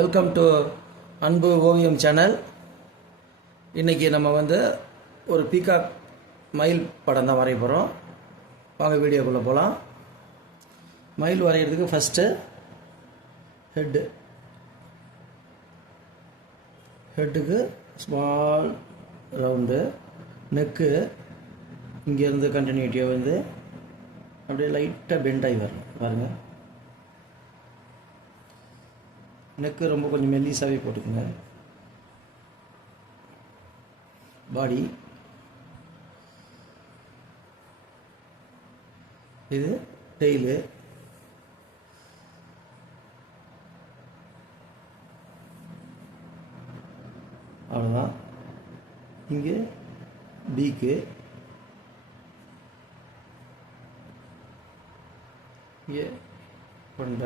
Welcome to அன்பு ஓவியம் channel. இன்றைக்கி நம்ம ஒரு பீகாக் மயில் படம் தான் வரைய போகிறோம். வாங்க வீடியோக்குள்ளே போகலாம். மயில் வரைகிறதுக்கு ஃபஸ்ட்டு ஹெட்டுக்கு ஸ்மால் ரவுண்டு, நெக்கு இங்கேருந்து கண்டினியூட்டியாக அப்படியே லைட்டாக பெண்ட் ஆகி வரணும். பாருங்கள், நெக்கு ரொம்ப கொஞ்சம் மெல்லிசாவே போட்டுக்கோங்க. பாடி இது டெய்லு, அவ்வளோதான். இங்கே பீக்கு, இங்கே கொண்ட,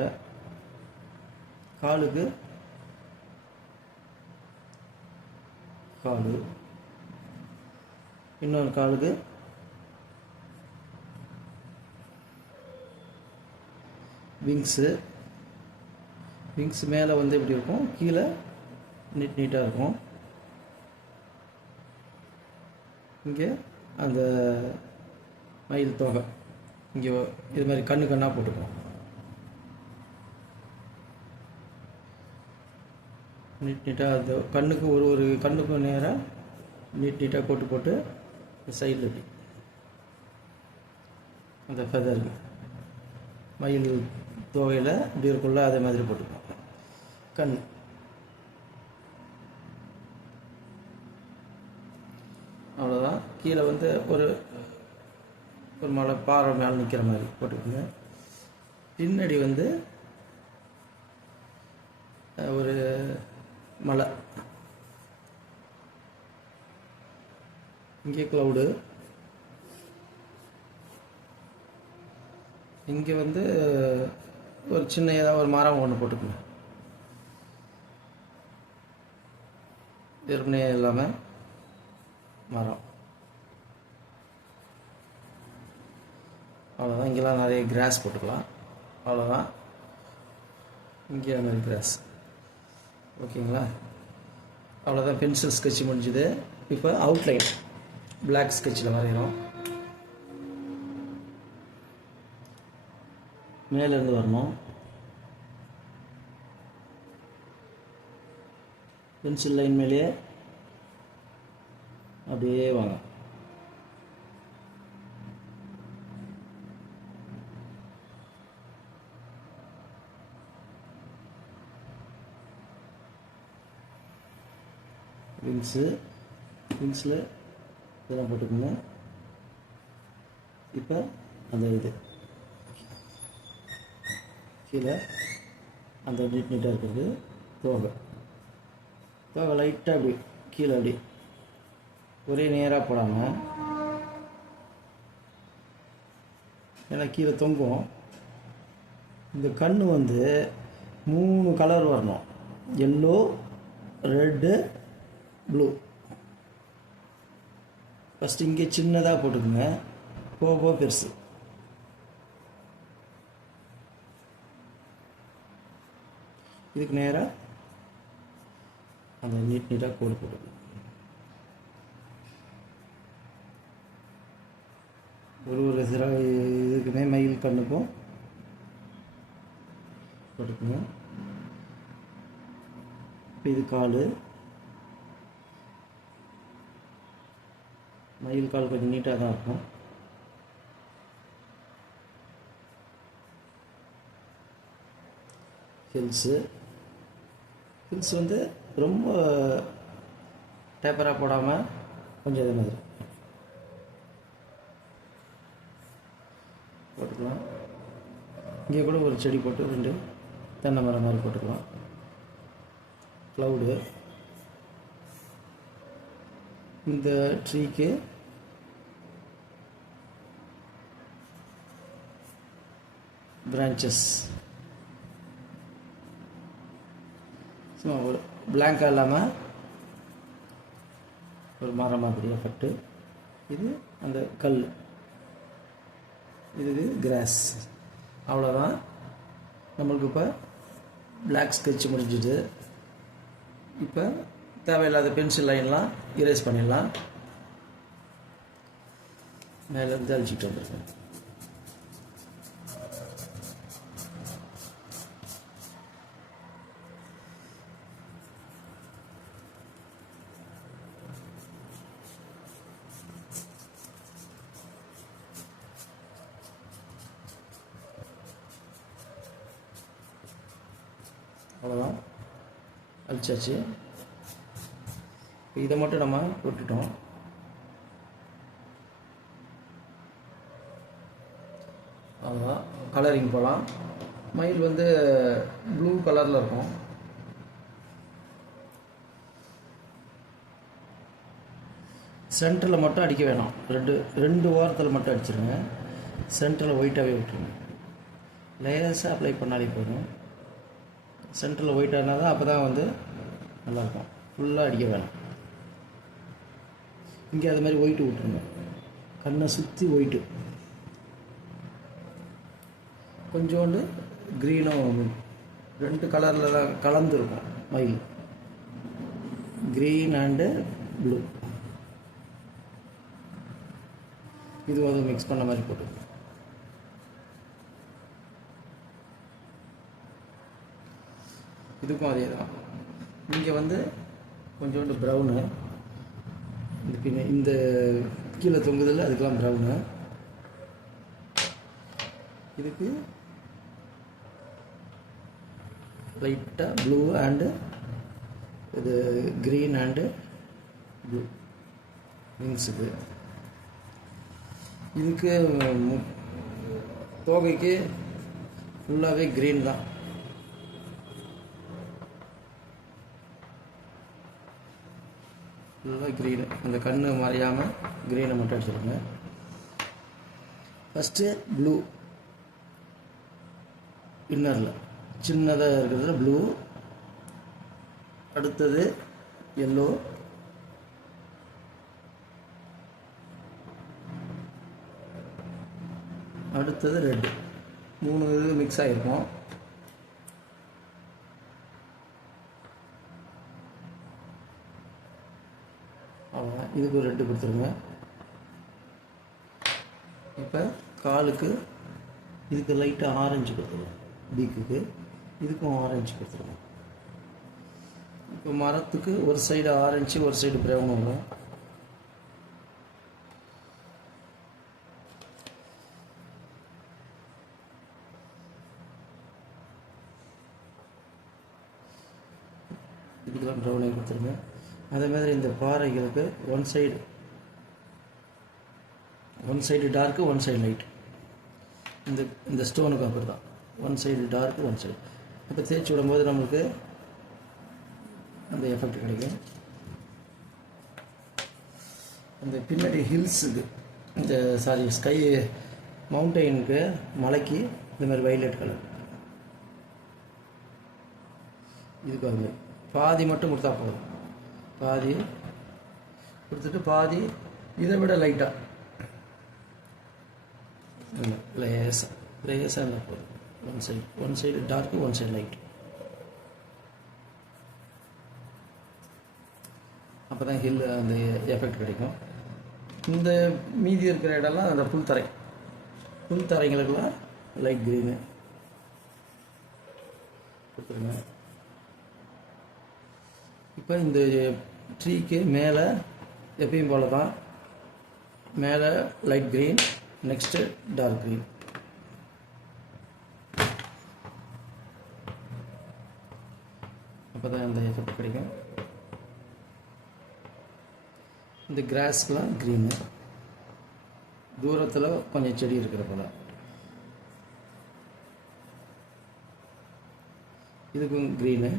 காலுக்கு காலு, இன்னொரு காலுக்கு விங்ஸு மேலே இப்படி இருக்கும், கீழே நீட்டாக இருக்கும். இங்கே அந்த மயில் தொகை இங்கே இது மாதிரி கண்ணாக போட்டுக்கும். நீட்டாக அந்த கண்ணுக்கு ஒரு கண்ணுக்கும் நேராக நீட்டாக போட்டு சைடில் இப்படி அந்த ஃபெதர் மயில் தொகையில் இப்படி இருக்குள்ள அதே மாதிரி போட்டுக்கோம். கண் அவ்வளோதான். கீழே ஒரு மலை பாறை மேலே நிற்கிற மாதிரி போட்டுக்கோங்க. பின்னாடி ஒரு மலை, இங்கே க்ளவுடு, இங்கே ஒரு சின்ன ஏதாவது ஒரு மரம் ஒன்று போட்டுக்கணும். வெறுமனே இல்லாமல் மரம், அவ்வளோதான். இங்கெல்லாம் நிறைய கிராஸ் போட்டுக்கலாம். அவ்வளோதான். இங்கே அந்த மாதிரி கிராஸ். ஓகேங்களா? அவ்வளோதான். பென்சில் ஸ்கெட்ச் முடிஞ்சுது. இப்போ அவுட்லைன் பிளாக் ஸ்கெட்சில் வரைகிறோம். மேலேருந்து வரணும். பென்சில் லைன் மேலேயே அப்படியே வாங்க. விங்ஸில் இதெல்லாம் போட்டுக்கோங்க. இப்போ அந்த இது கீழே அந்த நீட்டாக இருக்கிறது தோகை லைட்டாக அப்படி கீழே அப்படி ஒரே நேராக போடாமல், ஏன்னா கீழே தொங்கும். இந்த கண் 3 கலர் வரணும். Yellow, red, blue. ஃபஸ்ட்டு இங்கே சின்னதாக போட்டுக்கோங்க, போக பெருசு. இதுக்கு நேராக அந்த நீட்டாக கோடு போட்டுக்கணும். ஒரு இதுக்குமே மயில் கண்ணுக்கும் போட்டுக்கோங்க. இப்போ இது கால், மயில் கால் கொஞ்சம் நீட்டாக தான் இருக்கும். ஹில்ஸு ரொம்ப டேப்பராக போடாமல் கொஞ்சம் இதே மாதிரி போட்டுக்கலாம். இங்கே கூட ஒரு செடி போட்டு 2 தென்னை மரம் மாதிரி போட்டுக்கலாம். க்ளவுடு, இந்த ட்ரீக்கு பிரான்ச்சஸ் சும்மா ஒரு பிளாங்காக இல்லாமல் ஒரு மரம் மாதிரி எஃபெக்ட்டு. இது அந்த கல், இது கிராஸ். அவ்வளோதான். நம்மளுக்கு இப்போ பிளாக் ஸ்கெட்ச் முடிஞ்சுது. இப்போ தேவையில்லாத பென்சில் லைன்லாம் இரேஸ் பண்ணிடலாம். மேலேருந்து அழிச்சிட்டு வந்துருக்கேன். அவ்வளோதான், அழிச்சாச்சு. இதை மட்டும் நம்ம விட்டுட்டோம். அவ்வளோதான், கலரிங் போகலாம். மயில் வந்து ப்ளூ கலரில் இருக்கும். சென்டரில் மட்டும் அடிக்க வேணாம், ரெண்டு ஓரத்தில் மட்டும் அடிச்சிருங்க. சென்டரில் ஒயிட்டாகவே விட்டுருங்க. லேசாக அப்ளை பண்ணாலே போதும். சென்டரில் ஒயிட்டாக இருந்தால் தான் அப்போ தான் வந்து நல்லாயிருக்கும். ஃபுல்லாக அடிக்க வேணாம். இங்கே அது மாதிரி ஒயிட்டு விட்டுருங்க. கண்ணை சுற்றி ஒயிட்டு, கொஞ்சோண்டு க்ரீனும், 2 கலரில் தான் கலந்துருக்கும் மயில். க்ரீன் அண்டு ப்ளூ, இது வந்து மிக்ஸ் பண்ண மாதிரி போட்டு. இதுக்கும் அதே தான். இங்கே வந்து கொஞ்சோண்டு ப்ரௌனு, இந்த கீழே தொங்குதில் அதுக்கெல்லாம் ப்ரௌனு. இதுக்கு லைட்டாக ப்ளூ அண்டு இது க்ரீன் அண்டு ப்ளூ விங்ஸுக்கு. இதுக்கு தோகைக்கு ஃபுல்லாகவே க்ரீன் தான். ஃபுல்லாக க்ரீனு, அந்த கண்ணு மறையாமல் க்ரீனை மட்டும் அடிச்சிடுங்க. ஃபஸ்ட்டு ப்ளூ இன்னரில் சின்னதாக இருக்கிறதுல ப்ளூ, அடுத்தது எல்லோ, அடுத்தது ரெட்டு. 3 இது மிக்ஸ் ஆகிருக்கும். அவ்வளோதான், இதுக்கு ஒரு ரெட்டு கொடுத்துருங்க. இப்போ காலுக்கு இதுக்கு லைட்டாக ஆரஞ்சு கொடுத்துருங்க. பீக்குக்கு இதுக்கும் ஆரஞ்சு கொடுத்துருங்க. இப்போ மரத்துக்கு ஒரு சைடு ஆரஞ்சு ஒரு சைடு ப்ரௌன் வரும். இதுக்கெல்லாம் ப்ரௌனே கொடுத்துருங்க. அதே மாதிரி இந்த பாறைகளுக்கு one side dark one side light. இந்த ஸ்டோனுக்கு அப்படி தான், one side dark one side. இப்போ தேய்ச்சி விடும்போது நம்மளுக்கு அந்த எஃபெக்ட் கிடைக்கும். அந்த பின்னாடி ஹில்ஸுக்கு, இந்த ஸ்கை மவுண்டெயினுக்கு, மலைக்கு இந்த மாதிரி வைலட் கலர். இதுக்கு அது மாதிரி பாதி மட்டும் கொடுத்தா போதும். பாதி கொடுத்துட்டு பாதி இதை விட லைட்டாக லேசாக இருந்தால் போதும். One side dark one side light. அப்போ தான் ஹில் அந்த எஃபெக்ட் கிடைக்கும். இந்த மீதி இருக்கிற இடம்லாம் அந்த புல் தரைங்களுக்கெல்லாம் லைட் க்ரீனு கொடுத்துருங்க. இப்போ இந்த ட்ரீக்கு மேலே எப்பயும் போல தான், மேலே light green, next dark green. அப்போ தான் அந்த எஃபெக்ட் கிடைக்கும். இந்த கிராஸ்க்கெலாம் க்ரீனு, தூரத்தில் கொஞ்சம் செடி இருக்கிற போல். இதுக்கும் க்ரீனு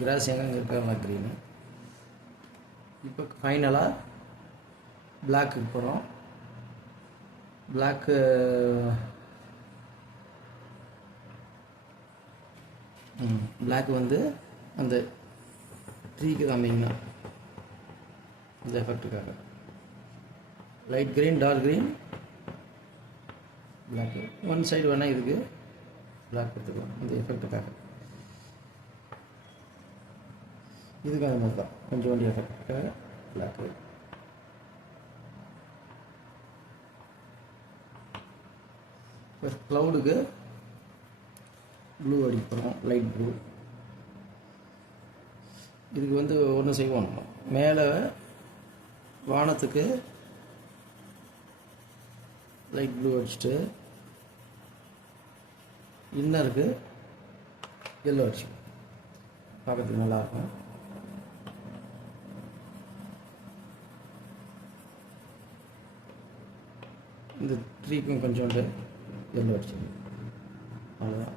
கிராஸ் எங்கே இருக்கிற க்ரீனு. இப்போ ஃபைனலாக பிளாக்கு போகிறோம். பிளாக்கு வந்து அந்த ட்ரீக்கு தான் மெயினாக இந்த எஃபெக்ட்டுக்காக. Light green, dark green, black. One side வேணால் இதுக்கு பிளாக் கொடுத்துக்கலாம் இந்த எஃபெக்ட்டுக்காக. இதுக்காக மாதிரி தான் கொஞ்சம் வண்டி எஃபெக்ட்டுக்காக பிளாக். இப்போ க்ளவுடுக்கு ப்ளூ அடிக்க போகிறோம், லைட் ப்ளூ. இதுக்கு வந்து ஒன்று செய்வோம், மேலே வானத்துக்கு லைட் ப்ளூ அடிச்சுட்டு இன்னருக்கு எல்லோ அடிச்சு பார்க்கறதுக்கு நல்லாயிருக்கும். இந்த ட்ரீக்கும் கொஞ்சோண்டு எல்லோ அடிச்சு, அவ்வளோதான்.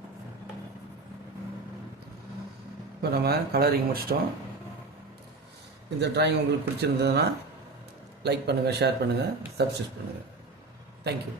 இப்போ நம்ம கலரிங் முடிச்சிட்டோம். இந்த ட்ராயிங் உங்களுக்கு பிடிச்சிருந்ததுன்னா லைக் பண்ணுங்கள், ஷேர் பண்ணுங்கள், சப்ஸ்கிரைப் பண்ணுங்கள். தேங்க்யூ.